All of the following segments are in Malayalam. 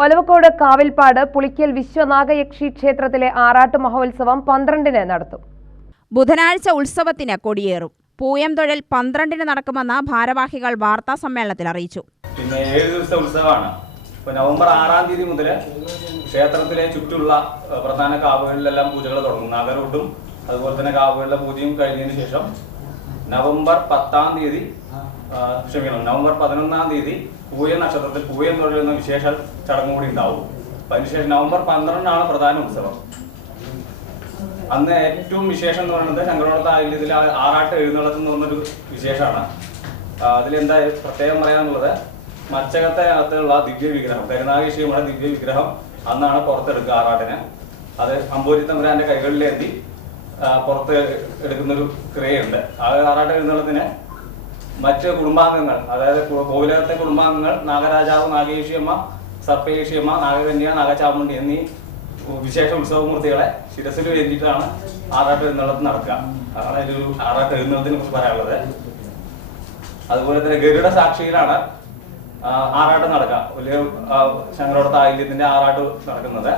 ഒലവക്കോട് കാവിൽപ്പാട് പുളിക്കൽ വിശ്വനാഗയക്ഷി ക്ഷേത്രത്തിലെ ആറാട്ട് മഹോത്സവം പന്ത്രണ്ടിന് നടത്തും. ബുധനാഴ്ച ഉത്സവത്തിന് കൊടിയേറും. പൂയം തൊഴിൽ പന്ത്രണ്ടിന് നടക്കുമെന്ന് ഭാരവാഹികൾ വാർത്താ സമ്മേളനത്തിൽ അറിയിച്ചു. പിന്നെ ഏഴ് ദിവസത്തെ ഉത്സവമാണ്. ഇപ്പൊ നവംബർ ആറാം തീയതി മുതൽ ക്ഷേത്രത്തിലെ ചുറ്റുള്ള പ്രധാന കാവുകളിലെല്ലാം പൂജകൾ തുടങ്ങും. നാഗരൂട്ടും അതുപോലെ തന്നെ കാവുകളിലെ പൂജയും കഴിഞ്ഞതിന് ശേഷം നവംബർ പത്താം തീയതി ക്ഷമിക്കണം. നവംബർ പതിനൊന്നാം തീയതി പൂയ നക്ഷത്രത്തിൽ പൂയം തൊഴിലുന്ന വിശേഷ ചടങ്ങ് കൂടി ഉണ്ടാവും. അതിനുശേഷം നവംബർ പന്ത്രണ്ടാണ് പ്രധാന ഉത്സവം. അന്ന് ഏറ്റവും വിശേഷം എന്ന് പറയുന്നത് ശങ്കരോടത്ത് ഇതിൽ ആറാട്ട് എഴുന്നള്ളത്ത് എന്ന് പറഞ്ഞൊരു വിശേഷമാണ്. അതിലെന്താ പ്രത്യേകം പറയാനുള്ളത്? മച്ചകത്തെ അകത്തുള്ള ദിവ്യ വിഗ്രഹം കരുണാകേശിയുടെ ദിവ്യ വിഗ്രഹം അന്നാണ് പുറത്തെടുക്കുക ആറാട്ടിന്. അത് അമ്പൂരി തമ്പുരാന്റെ കൈകളിലേന്തി പുറത്ത് എടുക്കുന്നൊരു ക്രിയയുണ്ട്. ആ ആറാട്ട് എഴുന്നള്ളത്തിന് മറ്റ് കുടുംബാംഗങ്ങൾ അതായത് കോവിലകത്തെ കുടുംബാംഗങ്ങൾ നാഗരാജാവ് നാഗേഷിയമ്മ സർപ്പേഷിയമ്മ നാഗകന്യ നാഗചാമുണ്ടി എന്നീ വിശേഷ ഉത്സവമൂർത്തികളെ ശിരസിൽ വേണ്ടിയിട്ടാണ് ആറാട്ട് എഴുന്നള്ളത്ത് നടക്കുക. അതാണ് ഒരു ആറാട്ട് എഴുന്നള്ളത്തിനെ കുറിച്ച് പറയാനുള്ളത്. അതുപോലെ തന്നെ ഗരുഡ സാക്ഷിയിലാണ് ആറാട്ട് നടക്കുക. വലിയ ശങ്കരോടത്ത് ആയില്യത്തിന്റെ ആറാട്ട് നടക്കുന്നത്.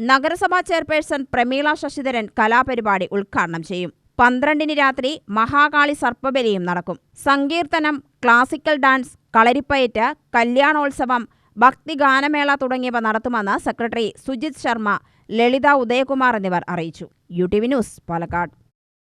നഗരസഭാ ചെയർപേഴ്സൺ പ്രമീള ശശിധരൻ കലാപരിപാടി ഉദ്ഘാടനം ചെയ്യും. പന്ത്രണ്ടിന് രാത്രി മഹാകാളി സർപ്പബലിയും നടക്കും. സങ്കീർത്തനം ക്ലാസിക്കൽ ഡാൻസ് കളരിപ്പയറ്റ് കല്യാണോത്സവം ഭക്തിഗാനമേള തുടങ്ങിയവ നടത്തുമെന്ന് സെക്രട്ടറി സുജിത് ശർമ്മ ലളിത ഉദയകുമാർ എന്നിവർ അറിയിച്ചു. U T V news Palakkad.